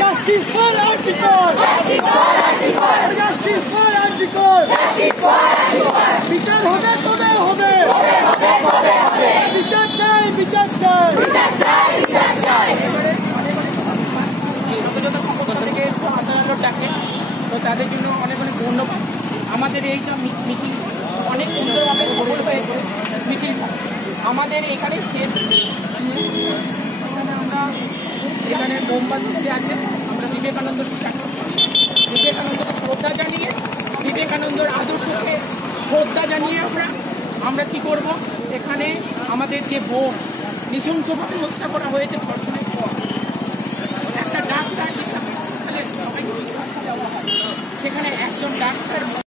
Justice for Archicor! Justice for Archicor! বিচার হবে তবে হবে বিচার চাই বিচার চাই তো তাদের জন্য অনেক অনেক ধন্যবাদ। আমাদের এইটা মিছিল অনেক সুন্দরভাবে সফল হয়েছে। মিছিল আমাদের এখানে আমরা এখানে মোমবাতি আছে, আমরা বিবেকানন্দকে শ্রদ্ধা জানিয়ে বিবেকানন্দর আদর্শকে শ্রদ্ধা জানিয়ে আমরা কি করব, এখানে আমাদের যে বোন নৃশংসভাবে হত্যা করা হয়েছে ধর্ষণের পর একটা ডাক্তার সেখানে একজন ডাক্তার